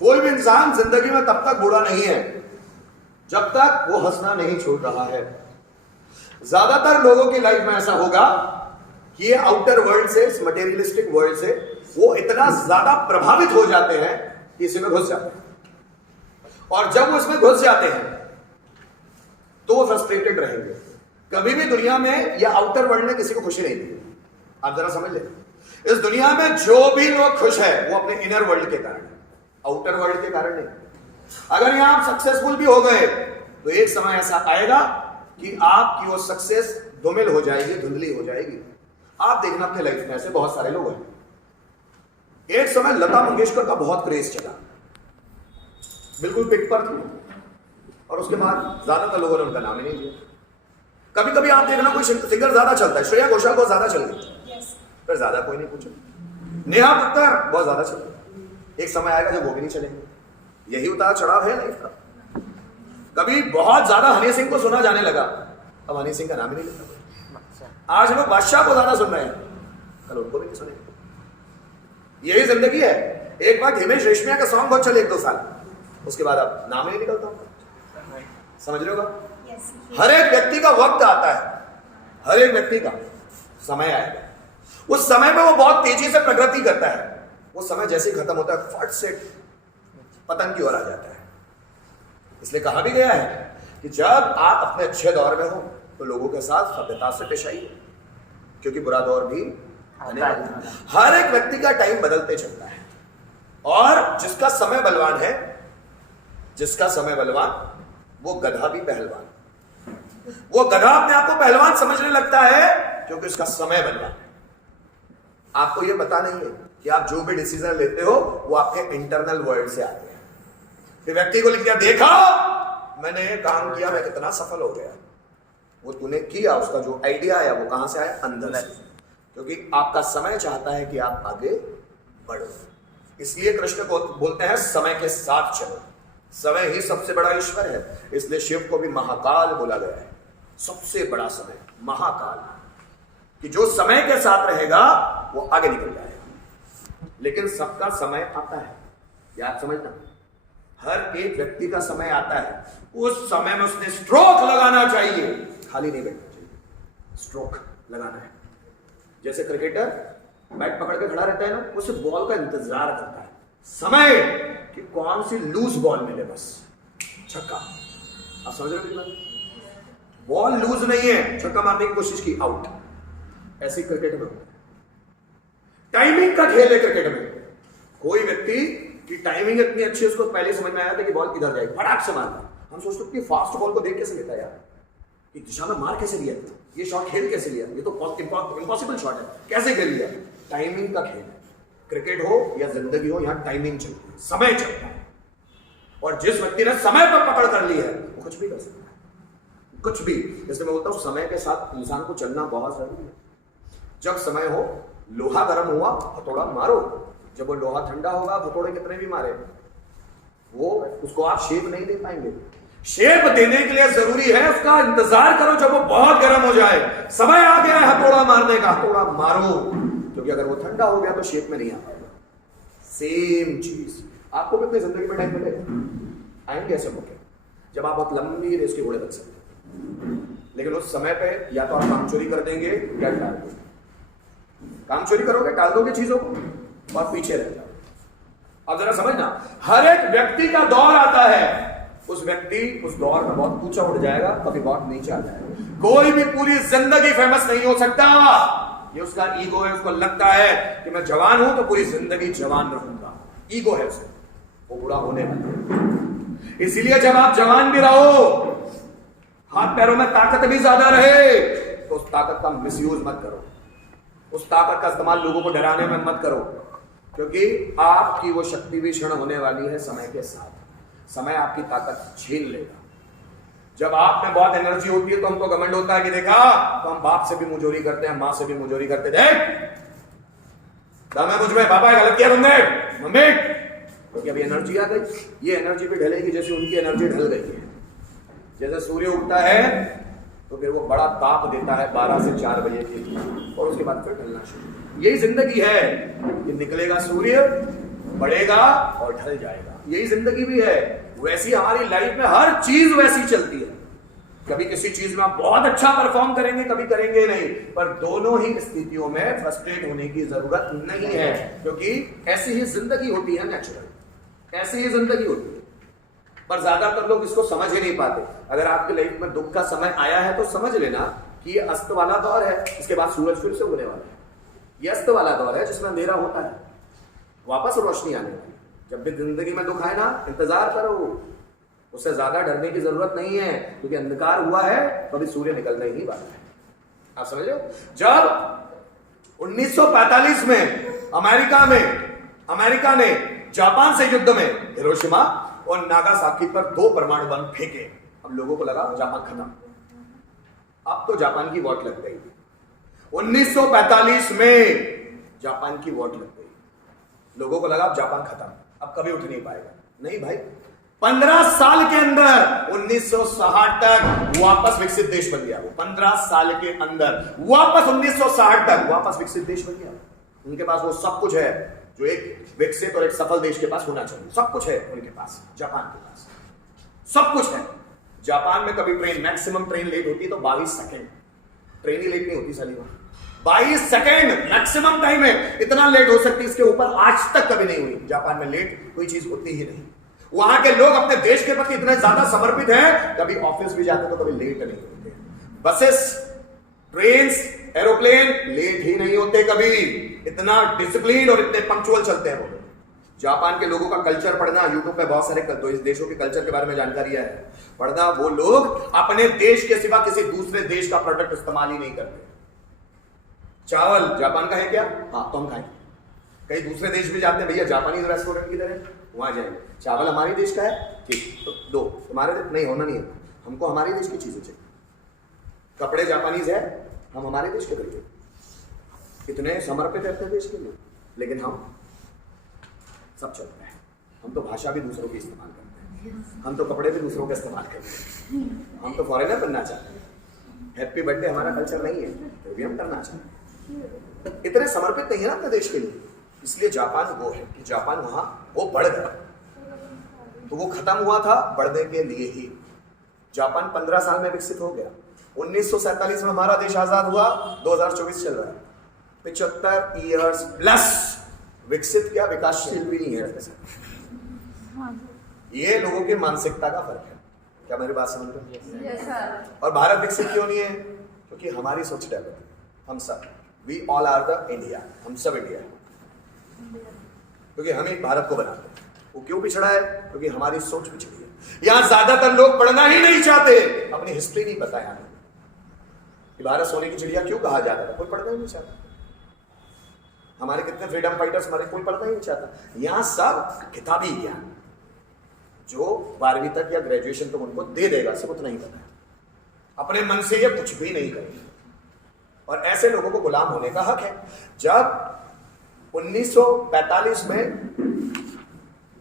कोई भी इंसान जिंदगी में तब तक बुरा नहीं है जब तक वो हंसना नहीं छोड़ रहा है। ज्यादातर लोगों की लाइफ में ऐसा होगा कि ये आउटर वर्ल्ड से, इस मटेरियलिस्टिक वर्ल्ड से वो इतना ज्यादा प्रभावित हो जाते हैं कि इसी में घुस जाते हैं, और जब वो इसमें घुस जाते हैं तो वो फ्रस्ट्रेटेड रहेंगे। कभी भी दुनिया में या आउटर वर्ल्ड ने किसी को खुशी नहीं दी। आप जरा समझ लें, इस दुनिया में जो भी लोग खुश है वो अपने इनर वर्ल्ड के कारण है, आउटर वर्ल्ड के कारण नहीं। अगर यहां आप सक्सेसफुल भी हो गए तो एक समय ऐसा आएगा कि आपकी वो सक्सेस धूमिल हो जाएगी, धुंधली हो जाएगी। आप देखना अपने लाइफ में ऐसे बहुत सारे लोग हैं। एक समय लता मंगेशकर का बहुत क्रेज चला, बिल्कुल पिक पर थी, और उसके बाद ज्यादातर लोगों ने उनका नाम ही नहीं लिया। कभी कभी आप देखना कोई सिंगर ज्यादा चलता है, श्रेया घोषाल बहुत ज्यादा चल गई, फिर ज्यादा कोई नहीं पूछा। नेहा कक्कड़ बहुत ज्यादा चल गई, एक समय आएगा जब वो भी नहीं चलेंगे। यही उतार चढ़ाव है लाइफ का। कभी बहुत ज्यादा हनी सिंह को सुना जाने लगा, अब हनी सिंह का नाम ही नहीं लेता। आज लोग बादशाह को ज्यादा सुन रहे हैं, कल उनको भी नहीं सुनेंगे। यही जिंदगी है। एक बार हिमेश रेशमिया का सॉन्ग बहुत चले 1-2 साल, उसके बाद अब नाम ही नहीं निकलता। समझ रहे हो? हर एक व्यक्ति का वक्त आता है, हर एक व्यक्ति का समय आएगा। उस समय में वो बहुत तेजी से प्रगति करता है, वो समय जैसे ही खत्म होता है फट से पतन की ओर आ जाता है। इसलिए कहा भी गया है कि जब आप अपने अच्छे दौर में हो तो लोगों के साथ सभ्यता से पेश आइए, क्योंकि बुरा दौर भी आने वाला है। हर एक व्यक्ति का टाइम बदलते चलता है, और जिसका समय बलवान है, जिसका समय बलवान, वो गधा भी पहलवान। वो गधा अपने आप को पहलवान समझने लगता है क्योंकि उसका समय बलवान है। आपको यह पता नहीं है कि आप जो भी डिसीजन लेते हो वो आपके इंटरनल वर्ल्ड से आते हैं। फिर व्यक्ति को लिख दिया, देखा मैंने ये काम किया, मैं कितना सफल हो गया। वो तूने किया, उसका जो आइडिया आया वो कहां से आया? अंदर से। क्योंकि आपका समय चाहता है कि आप आगे बढ़ो। इसलिए कृष्ण को बोलते हैं समय के साथ चलो। समय ही सबसे बड़ा ईश्वर है, इसलिए शिव को भी महाकाल बोला गया है। सबसे बड़ा समय महाकाल, कि जो समय के साथ रहेगा वो आगे निकल जाएगा। लेकिन सबका समय आता है, याद समझना। हर एक व्यक्ति का समय आता है, उस समय में उसने स्ट्रोक लगाना चाहिए, खाली नहीं बैठना चाहिए, स्ट्रोक लगाना है। जैसे क्रिकेटर बैट पकड़ के खड़ा रहता है ना, वो सिर्फ बॉल का इंतजार करता है, समय कि कौन सी लूज बॉल मिले, बस छक्का। आप समझ रहे हो? बॉल लूज नहीं है, छक्का मारने की कोशिश की, आउट। ऐसी क्रिकेट में होता है। टाइमिंग का खेल है क्रिकेट में। कोई व्यक्ति की टाइमिंग इतनी अच्छी है, उसको पहले समझ में आया था कि बॉल किधर जाएगी, फटाक से मारना। हम सोचते हैं कि फास्ट बॉल को देख कैसे लेता है यार, कि दिशा में मार कैसे लिया, ये शॉट खेल कैसे लिया, ये तो इम्पॉसिबल शॉट है, कैसे खेल लिया। टाइमिंग का खेल है। क्रिकेट हो या जिंदगी हो, यहां टाइमिंग चलती है, समय चलता है। और जिस व्यक्ति ने समय पर पकड़ कर ली है वो कुछ भी कर सकता है, कुछ भी। जैसे मैं बोलता हूं, समय के साथ इंसान को चलना बहुत जरूरी है। जब समय हो, लोहा गर्म हुआ, हथौड़ा मारो। जब वो लोहा ठंडा होगा, हथौड़े कितने भी मारे वो उसको आप शेप नहीं दे पाएंगे। शेप देने के लिए जरूरी है उसका इंतजार करो जब वो बहुत गर्म हो जाए। समय आ गया है हथौड़ा मारने का, हथौड़ा मारो, क्योंकि अगर वो ठंडा हो गया तो शेप में नहीं आ पाएगा। सेम चीज आपको भी अपनी जिंदगी में टाइम मिलेगा, आएंगे ऐसे मौके जब आप बहुत लंबी रेस के घोड़े बन सकते हैं। लेकिन उस समय पे या तो आप काम चोरी कर देंगे या टाल दोगे। काम चोरी करोगे, टाल दोगे चीजों को और पीछे रह जाओगे। अब जरा समझना, हर एक व्यक्ति का दौर आता है, उस व्यक्ति उस दौर में बहुत ऊंचा उठ जाएगा, कभी बहुत नीचे आ जाएगा। कोई भी पूरी जिंदगी फेमस नहीं हो सकता। ये उसका ईगो है, उसको लगता है कि मैं जवान हूं तो पूरी जिंदगी जवान रहूंगा। ईगो है उसे, वो बुरा होने वाला। इसीलिए जब आप जवान भी रहो, हाथ पैरों में ताकत भी ज्यादा रहे, तो उस ताकत का मिसयूज मत करो, उस ताकत का इस्तेमाल लोगों को डराने में मत करो, क्योंकि आपकी वो शक्ति भी क्षण होने वाली है। समय के साथ समय आपकी ताकत छीन लेगा। जब आप में बहुत एनर्जी होती है तो हमको घमंड होता है कि देखा, तो हम बाप से भी मुजोरी करते हैं, मां से भी मुजोरी करते थे। मुझ में पापा गलत किया तुमने, मम्मी, क्योंकि अभी एनर्जी आ गई। ये एनर्जी भी ढलेगी जैसे उनकी एनर्जी ढल गई है। जैसे सूर्य उगता है तो फिर वो बड़ा ताप देता है 12 से 4 बजे के लिए, और उसके बाद फिर ढलना शुरू। यही जिंदगी है कि निकलेगा सूर्य, बढ़ेगा और ढल जाएगा। यही जिंदगी भी है, वैसी हमारी लाइफ में हर चीज वैसी चलती है। कभी किसी चीज में आप बहुत अच्छा परफॉर्म करेंगे, कभी करेंगे नहीं, पर दोनों ही स्थितियों में फ्रस्ट्रेट होने की जरूरत नहीं है, क्योंकि ऐसी ही जिंदगी होती है, नेचुरल ऐसी ही जिंदगी होती है। पर ज्यादातर लोग इसको समझ ही नहीं पाते। अगर आपकी लाइफ में दुख का समय आया है तो समझ लेना कि ये अस्त वाला दौर है, इसके बाद सूरज फिर से उगने वाला है। ये अस्त वाला दौर है जिसमें अंधेरा होता है, वापस रोशनी आने वाली। जब भी जिंदगी में दुख आए ना, इंतजार करो, उससे ज्यादा डरने की जरूरत नहीं है, क्योंकि अंधकार हुआ है तो अभी सूर्य निकलने ही वाला है। आप समझ लो, जब 1945 में अमेरिका ने जापान से युद्ध में हिरोशिमा और नागासाकी पर 2 परमाणु बम फेंके, अब लोगों को लगा जापान खत्म, अब तो जापान की वोट लग गई। 1945 में जापान की वोट लग गई, लोगों को लगा अब जापान खत्म, अब कभी उठ नहीं पाएगा। नहीं भाई, 15 साल के अंदर 1960 तक वापस विकसित देश बन गया वो। 15 साल के अंदर वापस 1960 तक वापस विकसित देश बन गया। उनके पास वो सब कुछ है जो एक विकसित और एक सफल देश के पास होना चाहिए। सब कुछ है उनके पास, जापान के पास सब कुछ है। जापान में कभी मैक्सिमम ट्रेन लेट होती है तो 22 सेकंड, ट्रेन ही लेट नहीं होती साली, 22 सेकंड मैक्सिमम टाइम है। इतना लेट हो सकती है, इसके ऊपर आज तक कभी नहीं हुई। जापान में लेट कोई चीज होती ही नहीं। वहां के लोग अपने देश के प्रति इतने ज्यादा समर्पित हैं, कभी ऑफिस भी जाते तो कभी लेट नहीं होते। बसेस, ट्रेन, एरोप्लेन लेट ही नहीं होते कभी। इतना डिसिप्लिन और इतने पंक्चुअल चलते हैं वो लोग। जापान के लोगों का कल्चर पढ़ना, यूट्यूब पे बहुत सारे तो इस देशों के कल्चर के बारे में जानकारी है पढ़ना। वो लोग अपने देश के सिवा किसी दूसरे देश का प्रोडक्ट इस्तेमाल ही नहीं करते। चावल जापान का है क्या? हाँ, तो हम खाएंगे। कई दूसरे देश में जाते हैं, भैया जापानी रेस्टोरेंट की तरह, वहां जाएंगे, चावल हमारे देश का है, ठीक तो दो, तुम्हारे नहीं होना नहीं है, हमको हमारे देश की चीजें चाहिए। कपड़े जापानीज है, हम हमारे देश के खरीदे। इतने समर्पित है अपने देश के लिए, लेकिन हम सब चलते हैं। हम तो भाषा भी दूसरों की इस्तेमाल करते हैं, हम तो कपड़े भी दूसरों का इस्तेमाल करते हैं, हम तो फॉरेनर बनना चाहते हैं। हैप्पी बर्थडे हमारा कल्चर नहीं है, फिर भी हम करना चाहते हैं। इतने समर्पित नहीं है ना अपने देश के लिए। इसलिए जापान वो है कि जापान वहां वो बढ़ गया, तो वो खत्म हुआ था बढ़ने के लिए ही। जापान 15 साल में विकसित हो गया। 1947 में हमारा देश आजाद हुआ, 2024 चल रहा है, 75 इयर्स प्लस विकसित क्या, विकासशील भी नहीं है। ये लोगों की मानसिकता का फर्क है। क्या मेरी बात समझ रहे हैं? और भारत विकसित क्यों नहीं है? क्योंकि हमारी सोच डेवलप है। हम सब, we all are the India, हम सब इंडिया, क्योंकि हम एक भारत को बनाते हैं। वो क्यों पिछड़ा है? क्योंकि हमारी सोच पिछड़ी है। यहां ज्यादातर लोग पढ़ना ही नहीं चाहते, अपनी हिस्ट्री नहीं पता है कि भारत सोने की चिड़िया क्यों कहा जाता था, कोई पढ़ना ही नहीं चाहता। हमारे कितने फ्रीडम फाइटर्स मरे, कोई पढ़ना ही नहीं चाहता। यहां सब किताबी ज्ञान, जो 12वीं तक या ग्रेजुएशन तक उनको दे देगा, सब उतना ही पता है। अपने मन से ये कुछ भी नहीं करेंगे, और ऐसे लोगों को गुलाम होने का हक है। जब 1945 में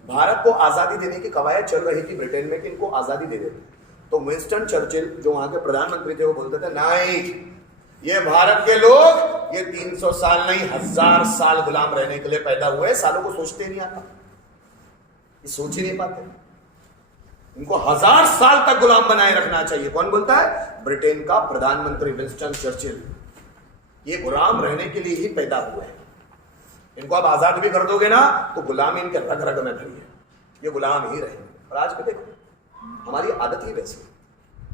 भारत को आजादी देने की कवायद चल रही थी ब्रिटेन में कि इनको आजादी दे देते, तो विंस्टन चर्चिल जो वहां के प्रधानमंत्री थे वो बोलते थे, नहीं, ये भारत के लोग ये 300 साल नहीं 1000 साल गुलाम रहने के लिए पैदा हुए। सालों को सोचते नहीं आता, ये सोच ही नहीं पाते। इनको 1000 साल तक गुलाम बनाए रखना चाहिए। कौन बोलता है? ब्रिटेन का प्रधानमंत्री विंस्टन चर्चिल। ये गुलाम रहने के लिए ही पैदा हुए हैं। इनको आप आजाद भी कर दोगे ना तो गुलामी इनके रग रग में भरी है, ये गुलाम ही रहेंगे। और आज भी देखो, हमारी आदत ही वैसी है,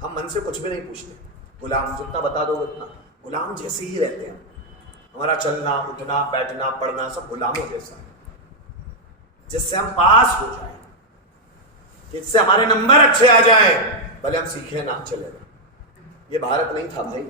हम मन से कुछ भी नहीं पूछते, गुलाम जितना बता दोगे उतना गुलाम जैसे ही रहते हैं। हमारा चलना, उठना, बैठना, पढ़ना सब गुलामों जैसा, जिससे हम पास हो जाए, जिससे हमारे नंबर अच्छे आ जाए, भले हम सीखे ना चलेगा। ये भारत नहीं था भाई।